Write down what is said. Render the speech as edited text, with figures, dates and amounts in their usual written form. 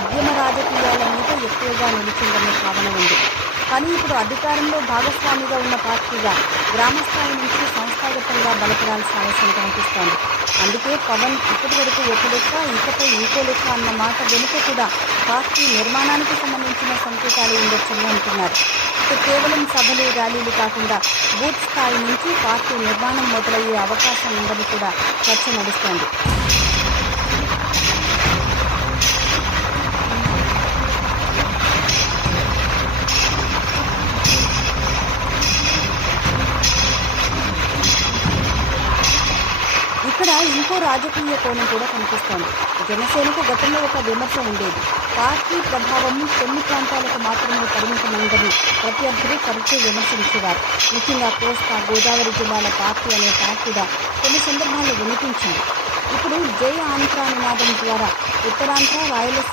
ఉద్యమ రాజకీయాల మీద ఎక్కువగా నిలిచిందనే భావన ఉంది. కానీ ఇప్పుడు అధికారంలో భాగస్వామిగా ఉన్న పార్టీగా గ్రామస్థాయి నుంచి సంస్థాగతంగా బలపడాల్సిన అవసరం కనిపిస్తోంది. అందుకే పవన్ ఇప్పటి వరకు ఒక లెక్క, ఇకపై ఇంకో లెక్క అన్న మాట వెనుక కూడా పార్టీ నిర్మాణానికి సంబంధించిన సంకేతాలు ఉండొచ్చని అంటున్నారు. ఇక కేవలం సభలు, ర్యాలీలు కాకుండా బూత్ స్థాయి నుంచి పార్టీ నిర్మాణం మొదలయ్యే అవకాశం ఉందని కూడా చర్చ నడుస్తోంది. ఇక్కడ ఇంకో రాజకీయ కోణం కూడా కనిపిస్తోంది. జనసేనకు గతంలో ఒక విమర్శ ఉండేది. పార్టీ ప్రభావం కొన్ని ప్రాంతాలకు మాత్రమే పరిమితమైందని ప్రత్యర్థులు తరచూ విమర్శించేవారు. ముఖ్యంగా కోస్తా, గోదావరి జిల్లాల పార్టీ అనే టాక్ కూడా కొన్ని సందర్భాల్లో వినిపించింది. ఇప్పుడు జై ఆంధ్ర నినాదం ద్వారా ఉత్తరాంధ్ర, రాయలసీమ